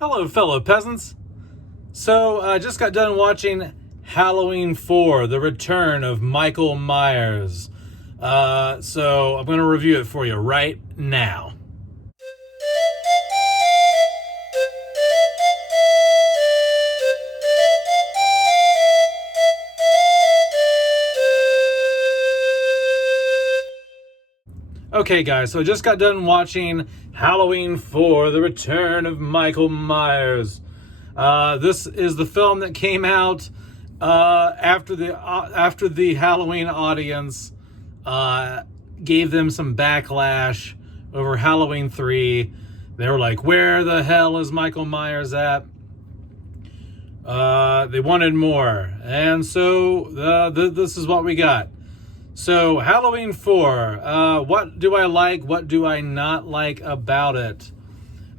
Hello, fellow peasants. So, I just got done watching Halloween 4, The Return of Michael Myers. So I'm going to review it for you right now. Okay, guys, so I just got done watching Halloween 4, The Return of Michael Myers. This is the film that came out after the Halloween audience gave them some backlash over Halloween 3. They were like, where the hell is Michael Myers at? They wanted more. And so this is what we got. So, Halloween 4, what do I like? What do I not like about it?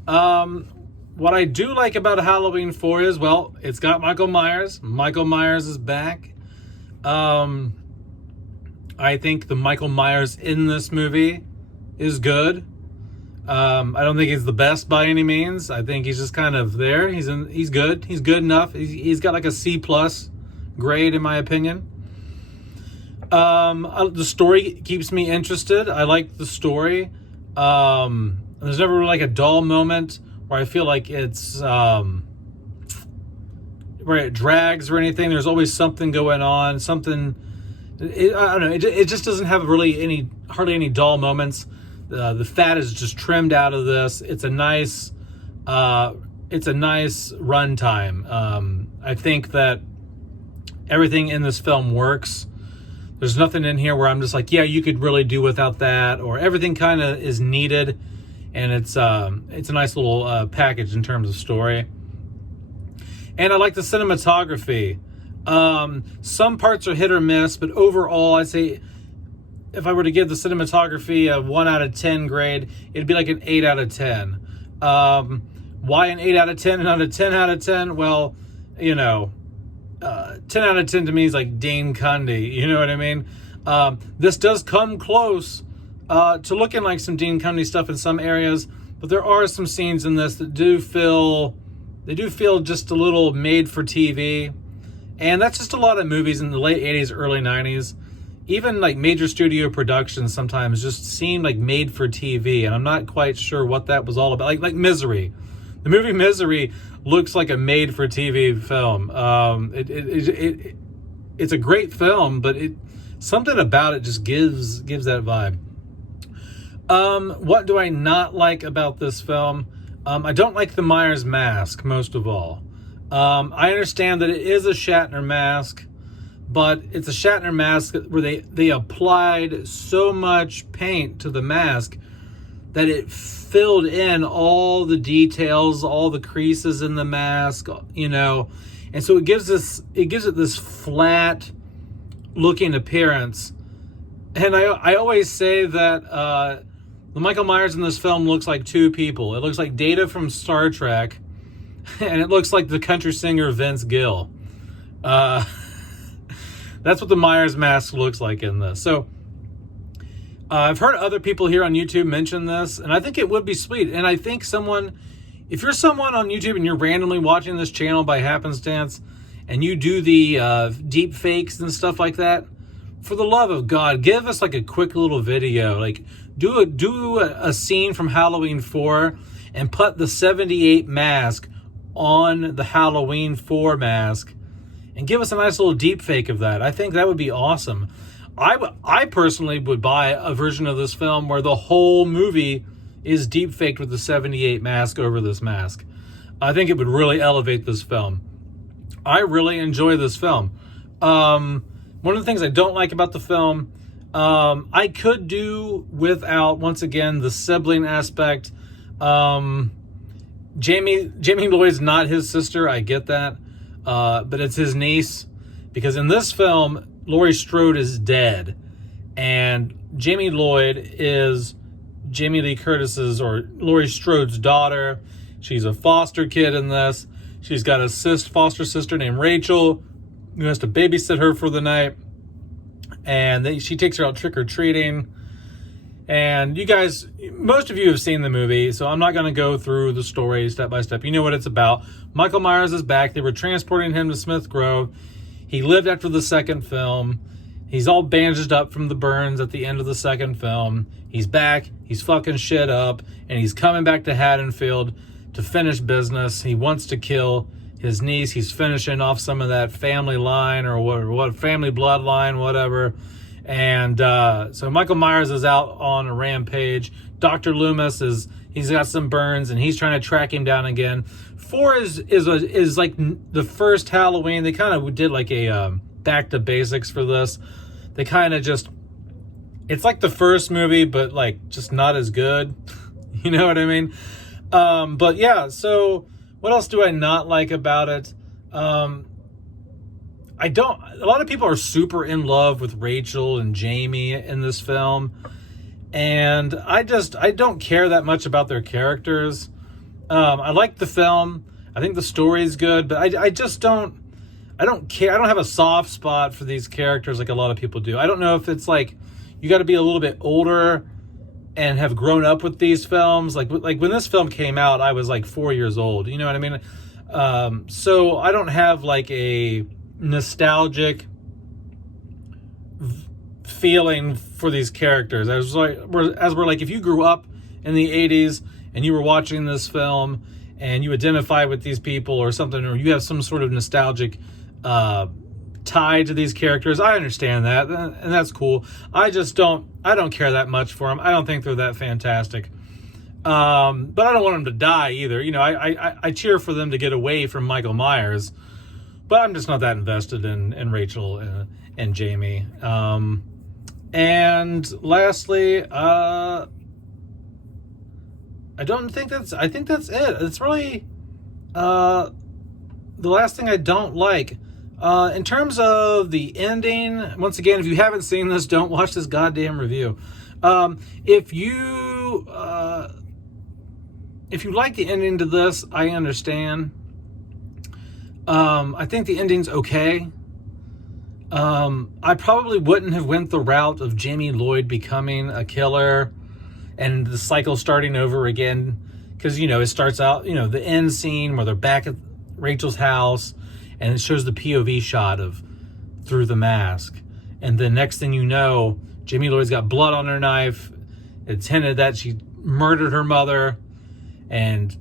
What I do like about Halloween 4 is, well, it's got Michael Myers. Michael Myers is back. I think the Michael Myers in this movie is good. I don't think he's the best by any means. I think he's just kind of there. He's good. He's good enough. He's got like a C+ grade in my opinion. The story keeps me interested. I like the story. There's never really like a dull moment where I feel like it's where it drags or anything. There's always something going on. I don't know. It just doesn't have really hardly any dull moments. The fat is just trimmed out of this. It's a nice runtime. I think that everything in this film works. There's nothing in here where I'm just like, yeah, you could really do without that, or everything kind of is needed, and it's a nice little package in terms of story. And I like the cinematography. Some parts are hit or miss, but overall, I'd say if I were to give the cinematography a 1 out of 10 grade, it'd be like an 8 out of 10. Why an 8 out of 10 and not a 10 out of 10? Well, 10 out of 10 to me is like Dane Cundy, you know what I mean? This does come close to looking like some Dane Cundy stuff in some areas, but there are some scenes in this that do feel just a little made for TV. And that's just a lot of movies in the late 80s, early 90s. Even like major studio productions sometimes just seem like made for TV, and I'm not quite sure what that was all about. Like Misery. The movie Misery looks like a made-for-TV film. It's a great film, but something about it just gives that vibe. What do I not like about this film? I don't like the Myers mask, most of all. I understand that it is a Shatner mask, but it's a Shatner mask where they applied so much paint to the mask that it filled in all the details, all the creases in the mask, and so it gives it this flat looking appearance. And I always say that the Michael Myers in this film looks like two people. It looks like Data from Star Trek, and it looks like the country singer Vince Gill. That's what the Myers mask looks like in this. So I've heard other people here on YouTube mention this, and I think it would be sweet. And I think if you're someone on YouTube and you're randomly watching this channel by happenstance, and you do the deep fakes and stuff like that, for the love of God, give us like a quick little video. Like do a scene from Halloween 4 and put the 78 mask on the Halloween 4 mask, and give us a nice little deep fake of that. I think that would be awesome. I personally would buy a version of this film where the whole movie is deep faked with the 78 mask over this mask. I think it would really elevate this film. I really enjoy this film. One of the things I don't like about the film, I could do without, once again, the sibling aspect. Jamie Lloyd's not his sister, I get that, but it's his niece, because in this film, Laurie Strode is dead, and Jamie Lloyd is Jamie Lee Curtis's or Laurie Strode's daughter. She's a foster kid in this. She's got a foster sister named Rachel who has to babysit her for the night, and she takes her out trick-or-treating. And you guys, most of you have seen the movie, so I'm not going to go through the story step by step. You know what it's about. Michael Myers is back. They were transporting him to Smith Grove. He lived after the second film. He's all bandaged up from the burns at the end of the second film. He's back. He's fucking shit up. And he's coming back to Haddonfield to finish business. He wants to kill his niece. He's finishing off some of that family line or what family bloodline, whatever. And so Michael Myers is out on a rampage. Dr. Loomis he's got some burns and he's trying to track him down again. 4 is like the first Halloween. They kind of did like a back to basics for this. They kind of just, it's like the first movie, but like just not as good. You know what I mean? But yeah, so what else do I not like about it? A lot of people are super in love with Rachel and Jamie in this film. And I don't care that much about their characters. I like the film. I think the story is good, but I don't care. I don't have a soft spot for these characters like a lot of people do. I don't know if it's like, you got to be a little bit older and have grown up with these films. Like when this film came out, I was like 4 years old. You know what I mean? So I don't have like a nostalgic feeling for these characters. As we're like, if you grew up in the 80s and you were watching this film and you identify with these people or something, or you have some sort of nostalgic tie to these characters, I understand that, and that's cool. I don't care that much for them. I don't think they're that fantastic. But I don't want them to die either. You know, I cheer for them to get away from Michael Myers, but I'm just not that invested in Rachel and Jamie. And lastly, I think that's it. It's really the last thing I don't like. In terms of the ending, once again, if you haven't seen this, don't watch this goddamn review. If you like the ending to this, I understand. I think the ending's okay. I probably wouldn't have went the route of Jamie Lloyd becoming a killer and the cycle starting over again. Because, you know, it starts out, you know, the end scene where they're back at Rachel's house and it shows the POV shot of through the mask. And the next thing you know, Jamie Lloyd's got blood on her knife. It's hinted that she murdered her mother. And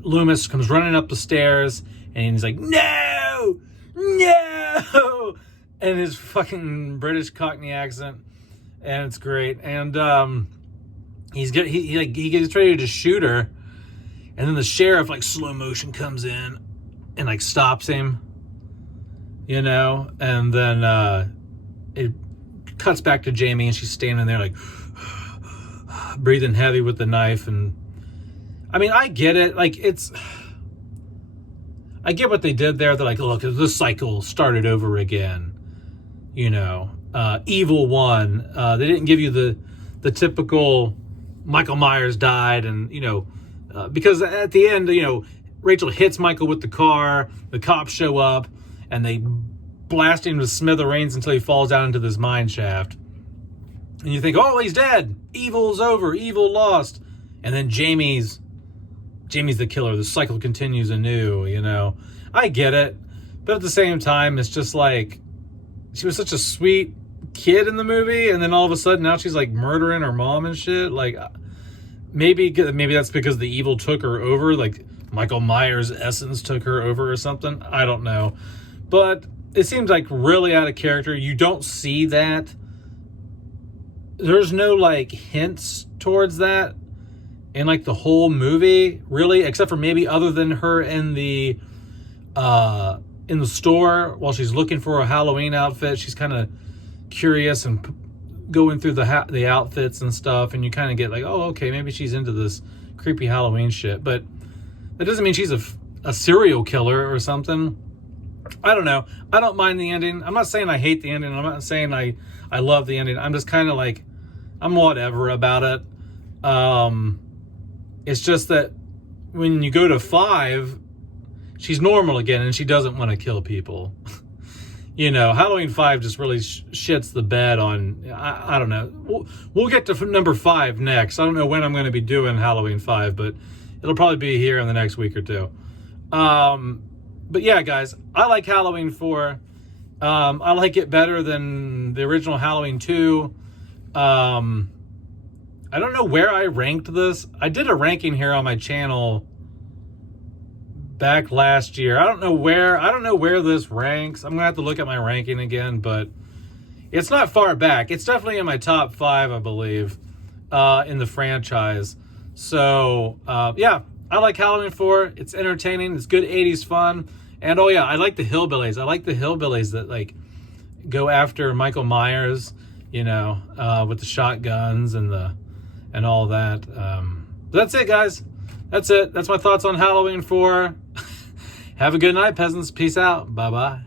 Loomis comes running up the stairs and he's like, no! And his fucking British Cockney accent. And it's great. And he gets ready to shoot her. And then the sheriff, like, slow motion comes in and, like, stops him. You know? And then it cuts back to Jamie and she's standing there, like, breathing heavy with the knife. And I mean, I get it. Like, I get what they did there. They're like, look, this cycle started over again. You know, Evil won. They didn't give you the typical Michael Myers died, and you know, because at the end, you know, Rachel hits Michael with the car. The cops show up and they blast him to smithereens until he falls down into this mine shaft. And you think, oh, he's dead. Evil's over. Evil lost. And then Jamie's the killer. The cycle continues anew. You know, I get it, but at the same time, it's just like, she was such a sweet kid in the movie, and then all of a sudden now she's like murdering her mom and shit. Like, maybe that's because the evil took her over, like Michael Myers' essence took her over or something. I don't know, but it seems like really out of character. You don't see that. There's no like hints towards that in like the whole movie, really, except for maybe other than her in the store while she's looking for a Halloween outfit. She's kind of curious and going through the outfits and stuff, and you kind of get like, oh, okay, maybe she's into this creepy Halloween shit. But that doesn't mean she's a serial killer or something. I don't know. I don't mind the ending. I'm not saying I hate the ending. I'm not saying I love the ending. I'm just kind of like, I'm whatever about it. It's just that when you go to 5, she's normal again and she doesn't want to kill people. you know, Halloween 5 just really shits the bed on, I don't know. We'll get to number 5 next. I don't know when I'm going to be doing Halloween 5, but it'll probably be here in the next week or two. But yeah, guys, I like Halloween 4. I like it better than the original Halloween 2. I don't know where I ranked this. I did a ranking here on my channel back last year. I don't know where this ranks. I'm gonna have to look at my ranking again, but it's not far back. It's definitely in my top 5, I believe, in the franchise. So yeah, I like Halloween 4. It's entertaining. It's good 80s fun. And oh yeah, I like the hillbillies. I like the hillbillies that like go after Michael Myers, you know, with the shotguns and all that. That's it, guys. That's it. That's my thoughts on Halloween 4. Have a good night, peasants. Peace out. Bye-bye.